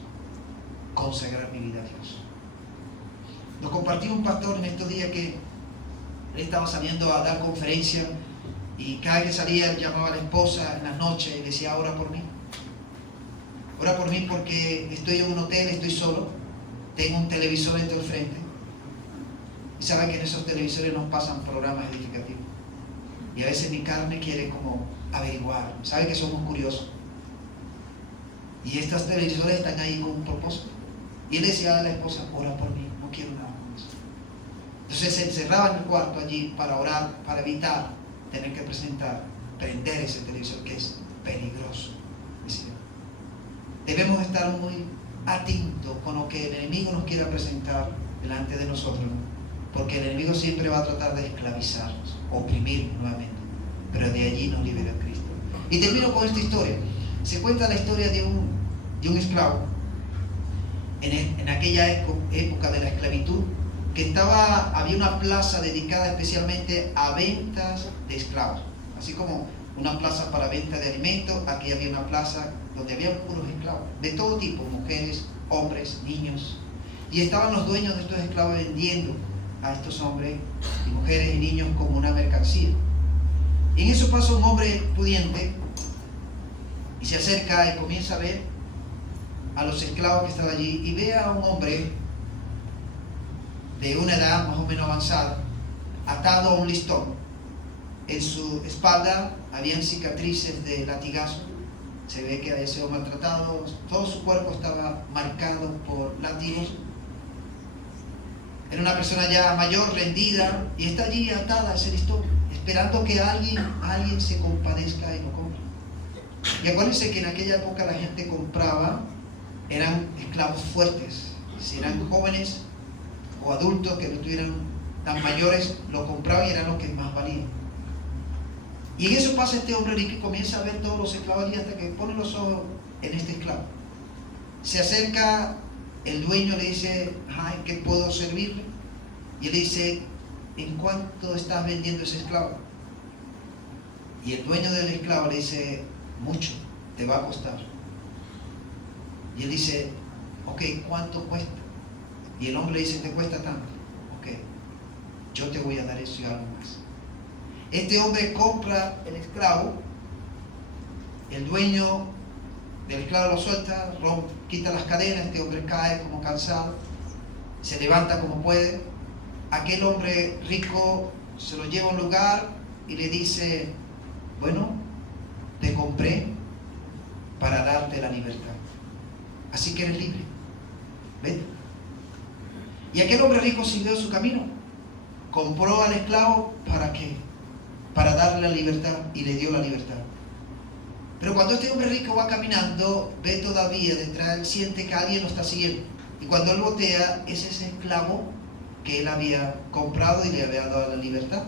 Consagrar mi vida a Dios. Nos compartió un pastor en estos días que él estaba saliendo a dar conferencia y cada vez que salía él llamaba a la esposa en las noches y decía, ora por mí. Ora por mí porque estoy en un hotel, estoy solo, tengo un televisor en todo el frente y saben que en esos televisores nos pasan programas edificativos y a veces mi carne quiere como averiguar, saben que somos curiosos y estos televisores están ahí con un propósito. Y él decía a la esposa, ora por mí, no quiero nada con eso. Entonces se encerraba en el cuarto allí para orar, para evitar tener que prender ese televisor que es peligroso. Decía. Debemos estar muy atentos con lo que el enemigo nos quiera presentar delante de nosotros, ¿no? Porque el enemigo siempre va a tratar de esclavizarnos, oprimirnos nuevamente, pero de allí nos libera Cristo. Y termino con esta historia. Se cuenta la historia de un esclavo en aquella época de la esclavitud, que había una plaza dedicada especialmente a ventas de esclavos, así como una plaza para venta de alimentos. Aquí había una plaza donde había puros esclavos de todo tipo, mujeres, hombres, niños. Y estaban los dueños de estos esclavos vendiendo a estos hombres y mujeres y niños como una mercancía. Y en eso pasa un hombre pudiente y se acerca y comienza a ver a los esclavos que estaban allí y ve a un hombre de una edad más o menos avanzada, atado a un listón. En su espalda habían cicatrices de latigazo. Se ve que había sido maltratado. Todo su cuerpo estaba marcado por látigos. Era una persona ya mayor, rendida, y está allí atada a ese listón, esperando que alguien se compadezca y lo compre. Y acuérdense que en aquella época la gente compraba, eran esclavos fuertes. Si eran jóvenes o adultos que no estuvieran tan mayores, lo compraban y eran los que más valían. Y en eso pasa este hombre rico y comienza a ver todos los esclavos allí hasta que pone los ojos en este esclavo. Se acerca, el dueño le dice: ay, ¿qué puedo servirle? Y él le dice: ¿en cuánto estás vendiendo ese esclavo? Y el dueño del esclavo le dice: mucho, te va a costar. Y él dice: ok, ¿cuánto cuesta? Y el hombre le dice: te cuesta tanto. Ok, yo te voy a dar eso y algo más. Este hombre compra el esclavo, el dueño del esclavo lo suelta, quita las cadenas, este hombre cae como cansado, se levanta como puede. Aquel hombre rico se lo lleva a un lugar y le dice: bueno, te compré para darte la libertad, así que eres libre, vete. Y aquel hombre rico siguió su camino, compró al esclavo ¿para qué? Para darle la libertad, y le dio la libertad. Pero cuando este hombre rico va caminando, ve todavía detrás, él siente que alguien lo está siguiendo, y cuando él voltea, es ese esclavo que él había comprado y le había dado la libertad.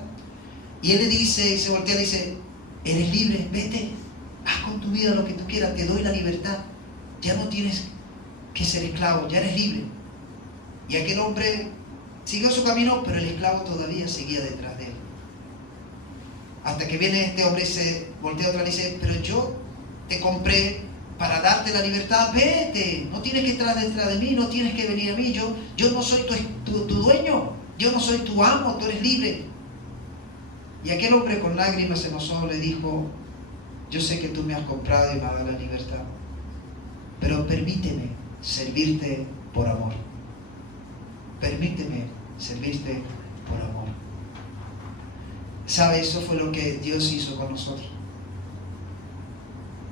Y él le dice, y se voltea y dice: eres libre, vete, haz con tu vida lo que tú quieras, te doy la libertad, ya no tienes que ser esclavo, ya eres libre. Y aquel hombre siguió su camino, pero el esclavo todavía seguía detrás de él. Hasta que viene este hombre y se voltea otra vez y dice: pero yo te compré para darte la libertad, vete, no tienes que estar detrás de mí, no tienes que venir a mí, yo no soy tu dueño, yo no soy tu amo, tú eres libre. Y aquel hombre con lágrimas en los ojos le dijo: yo sé que tú me has comprado y me has dado la libertad, pero permíteme servirte por amor. Permíteme servirte por amor. ¿Sabe? Eso fue lo que Dios hizo con nosotros.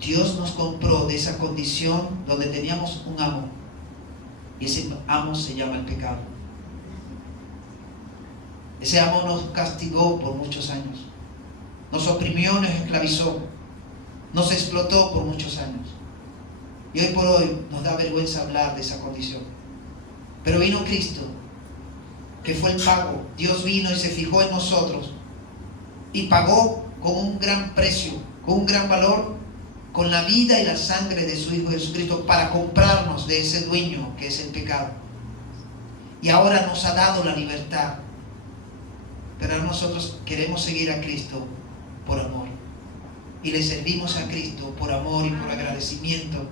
Dios nos compró de esa condición donde teníamos un amo, y ese amo se llama el pecado. Ese amo nos castigó por muchos años, nos oprimió, nos esclavizó, nos explotó por muchos años, y hoy por hoy nos da vergüenza hablar de esa condición. Pero vino Cristo, que fue el pago. Dios vino y se fijó en nosotros y pagó con un gran precio, con un gran valor, con la vida y la sangre de su Hijo Jesucristo, para comprarnos de ese dueño que es el pecado. Y ahora nos ha dado la libertad. Pero nosotros queremos seguir a Cristo por amor, y le servimos a Cristo por amor y por agradecimiento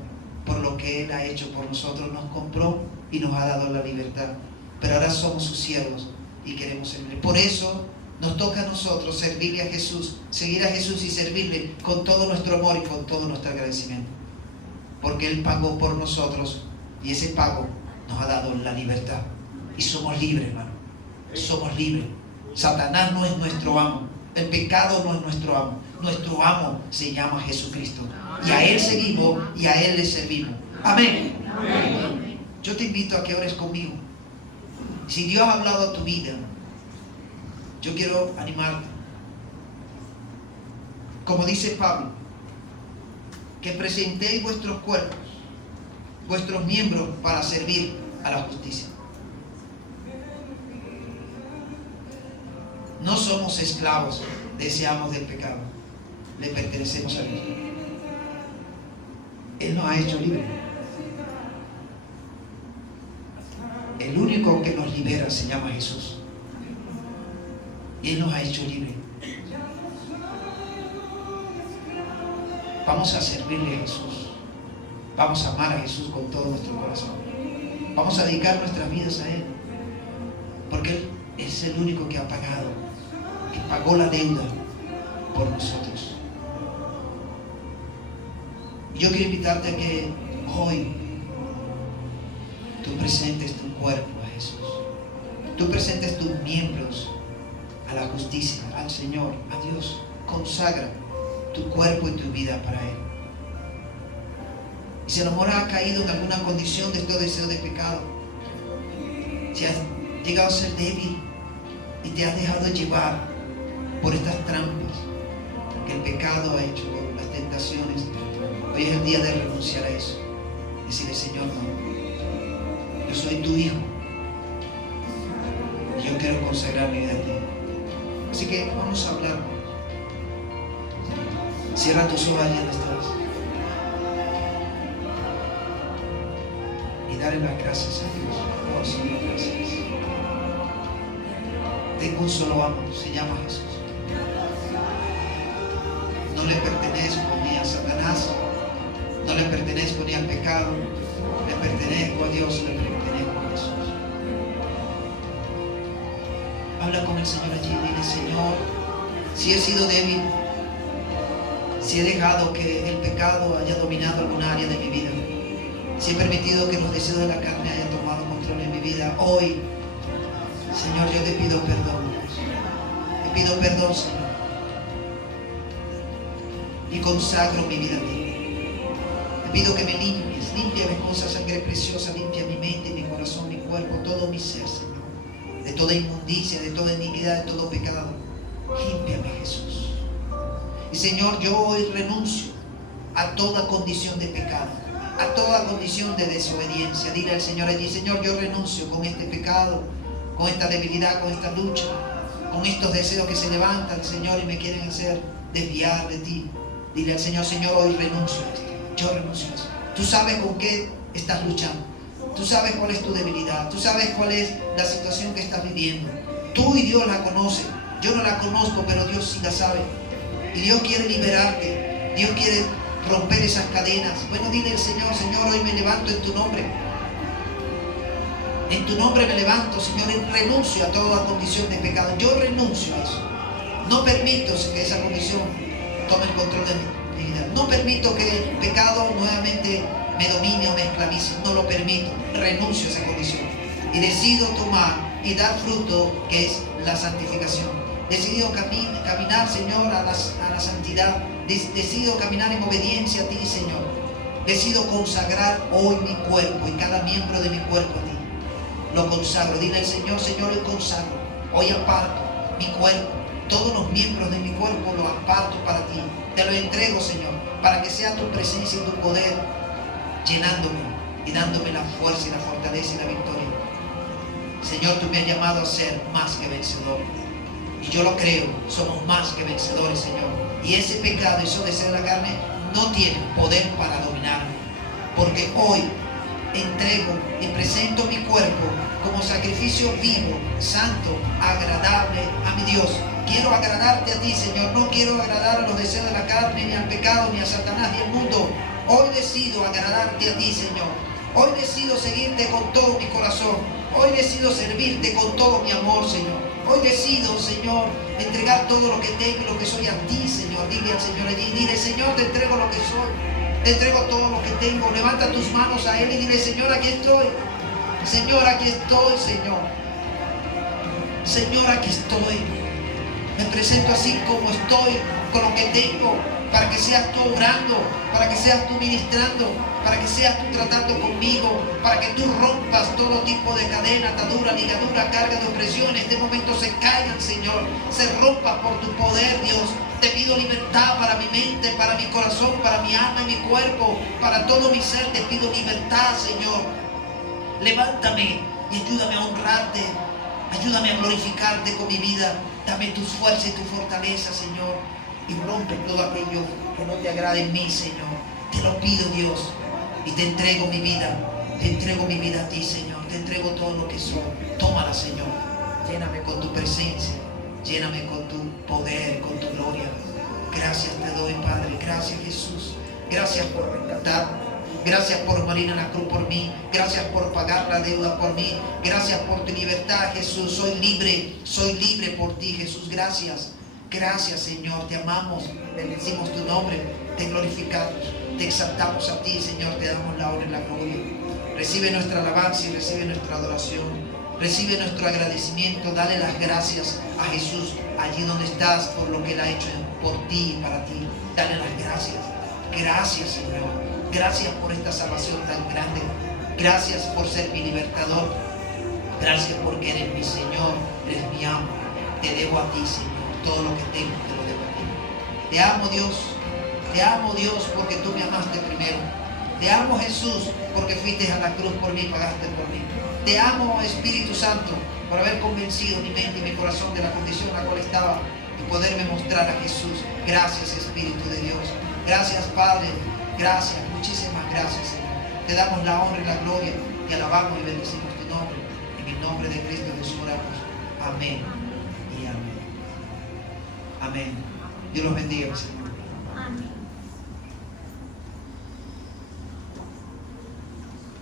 por lo que Él ha hecho por nosotros. Nos compró y nos ha dado la libertad, pero ahora somos sus siervos y queremos servirle. Por eso nos toca a nosotros servirle a Jesús, seguir a Jesús y servirle con todo nuestro amor y con todo nuestro agradecimiento, porque Él pagó por nosotros, y ese pago nos ha dado la libertad, y somos libres, hermano. Somos libres. Satanás no es nuestro amo, el pecado no es nuestro amo. Nuestro amo se llama Jesucristo, y a Él seguimos y a Él le servimos. Amén. Amén. Yo te invito a que ores conmigo. Si Dios ha hablado a tu vida, yo quiero animarte, como dice Pablo, que presentéis vuestros cuerpos, vuestros miembros, para servir a la justicia. No somos esclavos, deseamos del pecado, le pertenecemos a Dios. Él nos ha hecho libres. El único que nos libera se llama Jesús, y Él nos ha hecho libres. Vamos a servirle a Jesús, vamos a amar a Jesús con todo nuestro corazón. Vamos a dedicar nuestras vidas a Él, porque Él es el único que ha pagado, que pagó la deuda por nosotros. Y yo quiero invitarte a que hoy tú presentes tu cuerpo a Jesús. Tú presentes tus miembros a la justicia, al Señor, a Dios. Consagra tu cuerpo y tu vida para Él. Y si a lo mejor has caído en alguna condición de estos deseos de pecado, si has llegado a ser débil y te has dejado llevar por estas trampas que el pecado ha hecho, por las tentaciones, hoy es el día de renunciar a eso. Decirle: Señor, no, yo soy tu hijo y yo quiero consagrar mi vida a ti. Así que vamos a hablar. Cierra tus ojos allí donde estás y dale las gracias a Dios. Oh, Señor, gracias. Tengo un solo amo, se llama Jesús. No le pertenezco ni a Satanás, no le pertenezco ni al pecado, le pertenezco a Dios, le pertenezco a Jesús. Habla con el Señor allí, dile: Señor, si he sido débil, si he dejado que el pecado haya dominado alguna área de mi vida, si he permitido que los deseos de la carne hayan tomado control en mi vida, hoy, Señor, yo te pido perdón. Te pido perdón, Señor, y consagro mi vida a ti. Te pido que me limpies, límpiame con esa sangre preciosa, limpia mi mente, mi corazón, mi cuerpo, todo mi ser, Señor, de toda inmundicia, de toda iniquidad, de todo pecado. Límpiame, Jesús. Y Señor, yo hoy renuncio a toda condición de pecado, a toda condición de desobediencia. Dile al Señor allí: Señor, yo renuncio con este pecado, con esta debilidad, con esta lucha, con estos deseos que se levantan, Señor, y me quieren hacer desviar de ti. Dile al Señor: Señor, hoy renuncio a esto. Yo renuncio a eso. Tú sabes con qué estás luchando. Tú sabes cuál es tu debilidad. Tú sabes cuál es la situación que estás viviendo. Tú y Dios la conocen. Yo no la conozco, pero Dios sí la sabe. Y Dios quiere liberarte. Dios quiere romper esas cadenas. Bueno, dile al Señor: Señor, hoy me levanto en tu nombre. En tu nombre me levanto, Señor, y renuncio a toda condición de pecado. Yo renuncio a eso. No permito que esa condición tome el control de mi vida. No permito que el pecado nuevamente me domine o me esclavice. No lo permito. Renuncio a esa condición. Y decido tomar y dar fruto, que es la santificación. Decido caminar, Señor, a la santidad. Decido caminar en obediencia a ti, Señor. Decido consagrar hoy mi cuerpo y cada miembro de mi cuerpo a ti. Lo consagro. Dile al Señor: Señor, hoy consagro. Hoy aparto mi cuerpo. Todos los miembros de mi cuerpo los aparto para ti. Te lo entrego, Señor, para que sea tu presencia y tu poder llenándome y dándome la fuerza y la fortaleza y la victoria. Señor, tú me has llamado a ser más que vencedor. Y yo lo creo, somos más que vencedores, Señor. Y ese pecado, esos deseos de la carne, no tienen poder para dominarme. Porque hoy entrego y presento mi cuerpo como sacrificio vivo, santo, agradable a mi Dios. Quiero agradarte a ti, Señor. No quiero agradar a los deseos de la carne, ni al pecado, ni a Satanás, ni al mundo. Hoy decido agradarte a ti, Señor. Hoy decido seguirte con todo mi corazón. Hoy decido servirte con todo mi amor, Señor. Hoy decido, Señor, entregar todo lo que tengo y lo que soy a ti, Señor. Dile al Señor allí, dile: Señor, te entrego lo que soy. Te entrego todo lo que tengo. Levanta tus manos a Él y dile: Señor, aquí estoy. Señor, aquí estoy, Señor. Señor, aquí estoy. Me presento así como estoy, con lo que tengo, para que seas tú obrando, para que seas tú ministrando, para que seas tú tratando conmigo, para que tú rompas todo tipo de cadena, atadura, ligadura, carga de opresión. En este momento se caigan, Señor, se rompa por tu poder, Dios. Te pido libertad para mi mente, para mi corazón, para mi alma y mi cuerpo, para todo mi ser. Te pido libertad, Señor. Levántame y ayúdame a honrarte. Ayúdame a glorificarte con mi vida. Dame tus fuerzas y tu fortaleza, Señor. Y rompe todo aquello que no te agrade en mí, Señor. Te lo pido, Dios. Y te entrego mi vida. Te entrego mi vida a ti, Señor. Te entrego todo lo que soy. Tómala, Señor. Lléname con tu presencia. Lléname con tu poder, con tu gloria. Gracias te doy, Padre. Gracias, Jesús. Gracias por rescatarme. Gracias por morir en la cruz por mí. Gracias por pagar la deuda por mí. Gracias por tu libertad, Jesús. Soy libre por ti, Jesús. Gracias. Gracias, Señor. Te amamos. Bendecimos tu nombre. Te glorificamos. Te exaltamos a ti, Señor. Te damos la honra y la gloria. Recibe nuestra alabanza y recibe nuestra adoración. Recibe nuestro agradecimiento. Dale las gracias a Jesús allí donde estás por lo que Él ha hecho por ti y para ti. Dale las gracias. Gracias, Señor. Gracias por esta salvación tan grande. Gracias por ser mi libertador. Gracias porque eres mi Señor, eres mi amo. Te debo a ti, Señor. Todo lo que tengo te lo debo a ti. Te amo, Dios. Te amo, Dios, porque tú me amaste primero. Te amo, Jesús, porque fuiste a la cruz por mí, pagaste por mí. Te amo, Espíritu Santo, por haber convencido mi mente y mi corazón de la condición en la cual estaba y poderme mostrar a Jesús. Gracias, Espíritu de Dios. Gracias, Padre. Gracias, muchísimas gracias, Señor. Te damos la honra y la gloria. Te alabamos y bendecimos tu nombre. En el nombre de Cristo Jesús oramos. Amén y amén. Amén. Dios los bendiga, Señor.